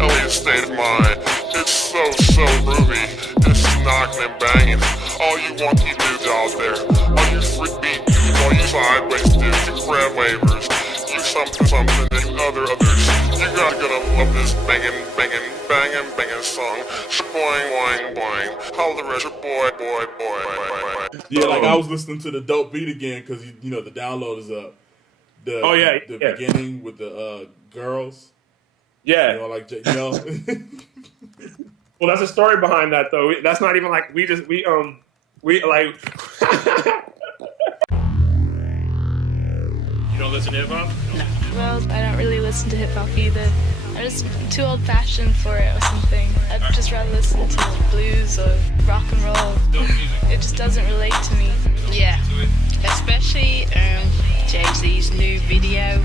elite state of mind. It's so groovy. It's knocking and banging. All you wonky dudes out there, all you freak beat dudes, all you sideways dudes, you crab wavers, you something, and you others. You gotta love this banging song. Boing, boing, boing. How the rest of boy. Yeah, like I was listening to the dope beat again because you know the download is up. The beginning with the girls. Yeah. You know, like you know. Well, that's a story behind that though. That's not even like we like. You don't listen to hip hop? No. Well, I don't really listen to hip hop either. I'm just too old-fashioned for it or something. I'd just rather listen to blues or rock and roll. It just doesn't relate to me. Yeah, especially Jay-Z's new video,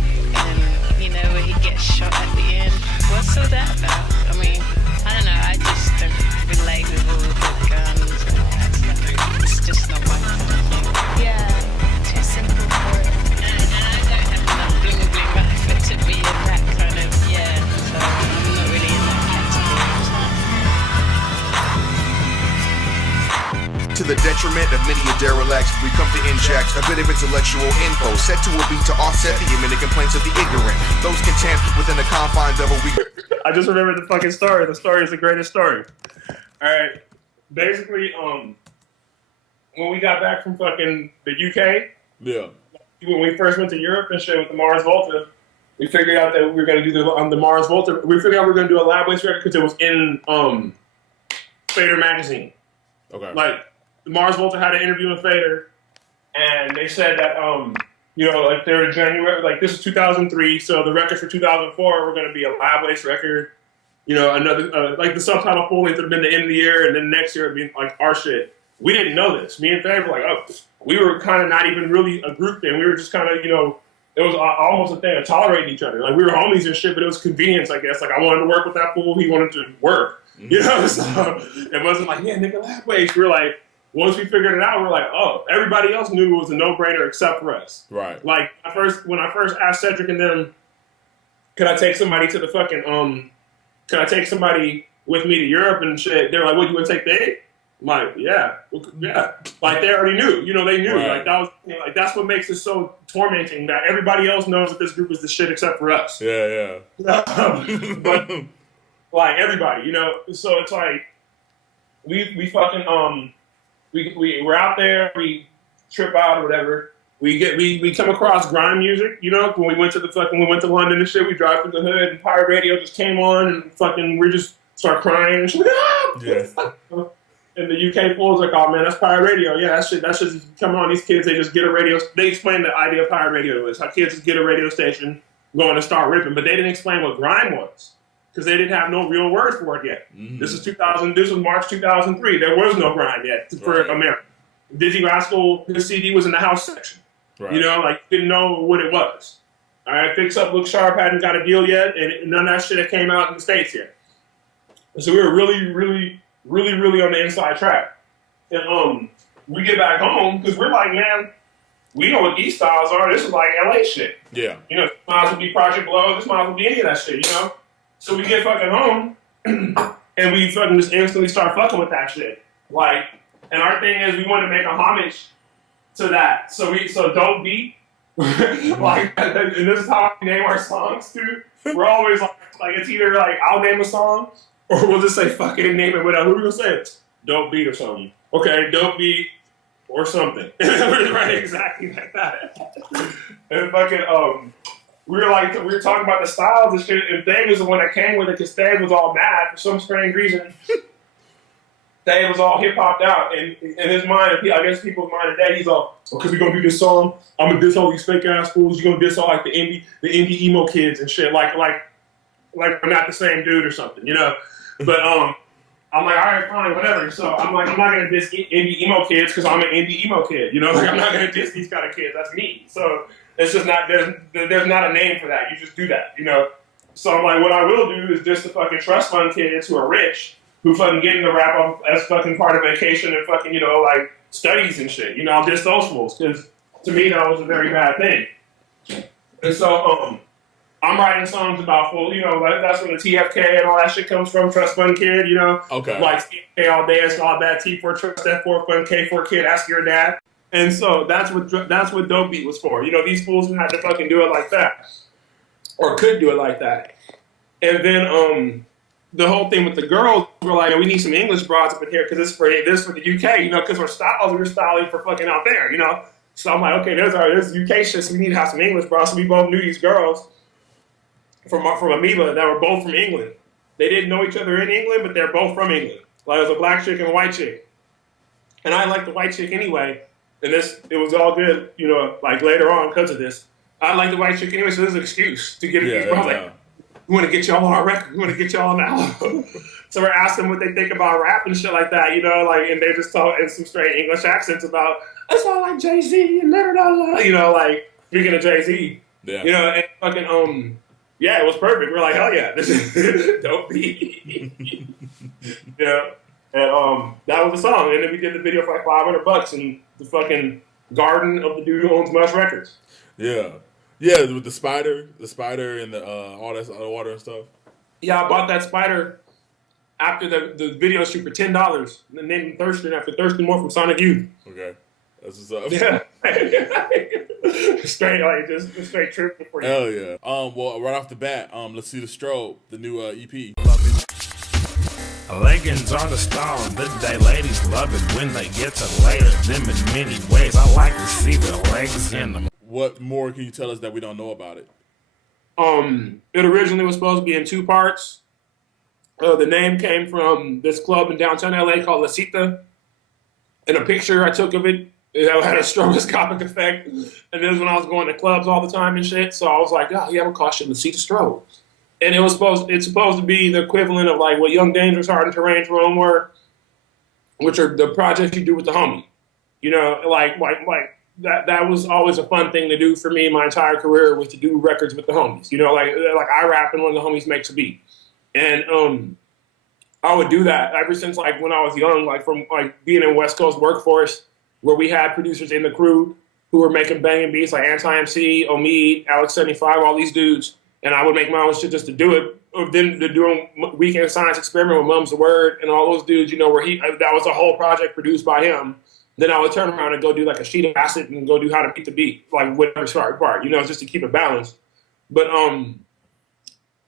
you know, where he gets shot at the end. What's all that about? I mean, I don't know, I just don't relate with all the guns and that stuff. It's just not my kind of thing. Yeah, too simple for it. And I don't have enough bling back to be in that kind of, yeah, so I'm not really in that category. To the detriment of many a derelicts, we come to inject a bit of intellectual info set to a beat to offset the imminent complaints of the ignorant. Those content within the confines of a weak. I just remembered the fucking story. The story is the greatest story. Alright. Basically, when we got back from fucking the UK, Yeah. when we first went to Europe and shit with the Mars Volta, we figured out that we were going to do the Mars Volta. We figured out we were going to do a LabWaste record because it was in Fader magazine. Okay. Like, the Mars Volta had an interview with Fader, and they said that, you know, like they're in January, like this is 2003, so the record for 2004 were going to be a LabWaste record. You know, another, like the Subtitle full length would have been the end of the year, and then next year it would be like our shit. We didn't know this. Me and Fader were like, oh, we were kind of not even really a group then. We were just kind of, you know, it was almost a thing of tolerating each other. Like we were homies and shit, but it was convenience, I guess. Like I wanted to work with that fool, he wanted to work. You know, so it wasn't like, yeah, nigga, LabWaste. We were like, once we figured it out, we were like, oh, everybody else knew it was a no-brainer except for us. Right. Like when I first asked Cedric and them, could I take somebody to the fucking could I take somebody with me to Europe and shit? They were like, what, you want to take Dave? I'm like, yeah. Like they already knew. You know, they knew. Right. Like that was, you know, like that's what makes it so tormenting that everybody else knows that this group is the shit except for us. Yeah. But like everybody, you know. So it's like we fucking we're out there, we trip out or whatever. We come across grime music, you know, when we went to London and shit, we drive through the hood and pirate radio just came on and fucking we just start crying and shit. Yeah. And the UK fools like, oh man, that's pirate radio. Yeah, that shit just come on. These kids, they just get a radio. They explain the idea of pirate radio to us. How kids just get a radio station, going to start ripping, but they didn't explain what grime was because they didn't have no real word for it yet. Mm-hmm. This was March 2003. There was no grime yet for America. Dizzy Rascal, his CD was in the house section. Right. You know, like didn't know what it was. All right, Fix Up, Look Sharp hadn't got a deal yet, and none of that shit had came out in the States yet. And so we were really on the inside track. And we get back home because we're like, man, we know what these styles are. This is like LA shit. Yeah. You know, this might as well be Project Blow. This might as well be any of that shit, you know? So we get fucking home and we fucking just instantly start fucking with that shit. Like, and our thing is we want to make a homage to that. So Don't Beat. Like, and this is how we name our songs too. We're always like it's either like I'll name a song or we'll just say fuck it and name it without who we gonna say it. Don't Beat or something. Okay, Don't Beat or something. We're right exactly like that. And fucking we were talking about the styles and shit, and Dave was the one that came with it because Dave was all mad for some strange reason. Dave was all hip-hopped out, and in his mind, I guess people's mind today, he's all, because we're going to do this song, I'm going to diss all these fake-ass fools, you're going to diss all, like, the indie emo kids and shit, like we're not the same dude or something, you know? But, I'm like, all right, fine, whatever. So I'm like, I'm not going to diss indie emo kids because I'm an indie emo kid, you know? Like, I'm not going to diss these kind of kids, that's me. So it's just not, there's not a name for that, you just do that, you know? So I'm like, what I will do is just the fucking trust fund kids who are rich, who fucking get in the rap off as fucking part of vacation and fucking, you know, like, studies and shit. You know, I'll diss those fools, because to me that was a very bad thing. And so, I'm writing songs about that's where the TFK and all that shit comes from. Trust Fund Kid, Okay. Like TFK all day, it's all bad. T4 Trust, F4 Fund, K4 Kid, ask your dad. And so that's what Dope Beat was for. These fools who had to fucking do it like that, or could do it like that. And then the whole thing with the girls were like, we need some English broads up in here because this for the UK, because we're styling for fucking out there, So I'm like, okay, there's UK shit, so we need to have some English broads. So we both knew these girls from Amoeba that were both from England. They didn't know each other in England, but they're both from England. Like, it was a black chick and a white chick. And I liked the white chick anyway. And it was all good, like later on because of this. I like the white chick anyway, so this is an excuse to get these brothers. Like, we want to get y'all on our record. We want to get y'all on the album. So we're asking what they think about rap and shit like that, and they just talk in some straight English accents about, that's all like Jay-Z and like speaking of Jay-Z. Yeah. And fucking, yeah, it was perfect. We're like, hell yeah, this is Dope Beat. And that was the song. And then we did the video for like $500 in the fucking garden of the dude who owns Mush Records. Yeah. Yeah, with the spider and the all that water and stuff. Yeah, I bought that spider after the video shoot for $10 and named him Thurston after Thurston Moore from Sonic Youth. Okay. That's what's up. Yeah. straight trip for you. Hell yeah. Well, right off the bat, let's see Cita Strobe, the new EP. Leggings are the style of the day. Ladies love it when they get to layer them in many ways. I like to see the legs in them. What more can you tell us that we don't know about it? It originally was supposed to be in 2 parts. The name came from this club in downtown LA called La Cita. And a picture I took of it had a stroboscopic effect. And this was when I was going to clubs all the time and shit. So I was like, oh, yeah, I'm going to call shit La Cita Strobe. And it's supposed to be the equivalent of like what Young Dangerous, Hard and Terrain Jerome were, which are the projects you do with the homie. Like that was always a fun thing to do for me my entire career, was to do records with the homies. Like I rap and one of the homies makes a beat. And I would do that ever since like when I was young, like from like being in West Coast workforce where we had producers in the crew who were making banging beats like Anti-MC, Omid, Alex 75, all these dudes. And I would make my own shit just to do it. Then to do Weekend Science Experiment with Mum's the Word and all those dudes, where that was a whole project produced by him. Then I would turn around and go do like a sheet of acid and go do how to beat the beat, like whatever start part, just to keep it balanced. But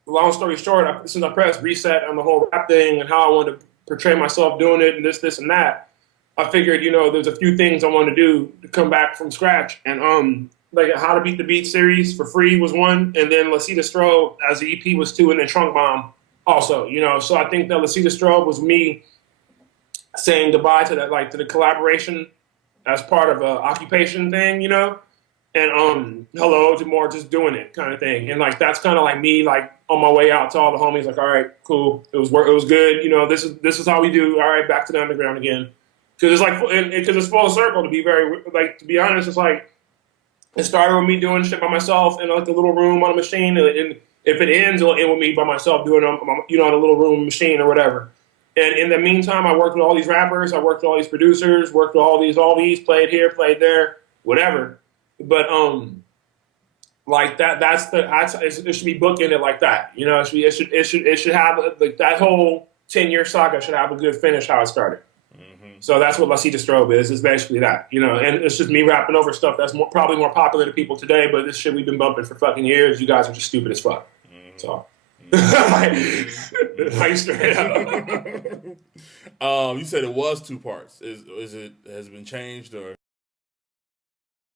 long story short, since I pressed reset on the whole rap thing and how I wanted to portray myself doing it and this and that, I figured, there's a few things I wanted to do to come back from scratch. And like a How to Beat the Beat series for free was one, and then La Cita Strobe as the EP was 2, and then Trunk Bomb also, So I think that La Cita Strobe was me saying goodbye to that, like to the collaboration as part of a occupation thing, and hello to more just doing it kind of thing. And like that's kind of like me, like on my way out to all the homies, like, all right, cool, it was good, this is how we do. All right, back to the underground again, because it's like because it's full circle. To be honest, it's like. It started with me doing shit by myself in like a little room on a machine, and if it ends, it'll end with me by myself doing in a little room machine or whatever. And in the meantime, I worked with all these rappers, I worked with all these producers, worked with all these, played here, played there, whatever. But like it should be bookended like that. It should have like that whole 10-year saga should have a good finish how it started. So that's what La Cita Strobe is. It's basically that, and it's just me rapping over stuff that's probably more popular to people today, but this shit we've been bumping for fucking years. You guys are just stupid as fuck. So, like straight up. You said it was 2 parts. Has it been changed or?